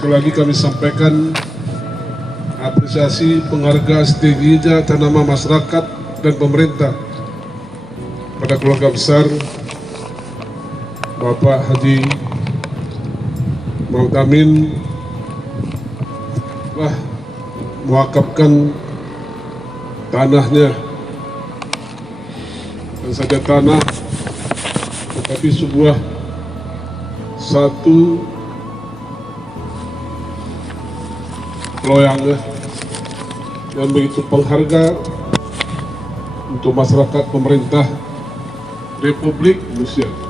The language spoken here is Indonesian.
sekali lagi kami sampaikan apresiasi penghargaan setingginya atas nama masyarakat dan pemerintah pada keluarga besar Bapak Haji Ma'ruf Amin telah mewakafkan tanahnya, bukan saja tanah tetapi sebuah satu loyang yang begitu pengharga untuk masyarakat pemerintah Republik Indonesia.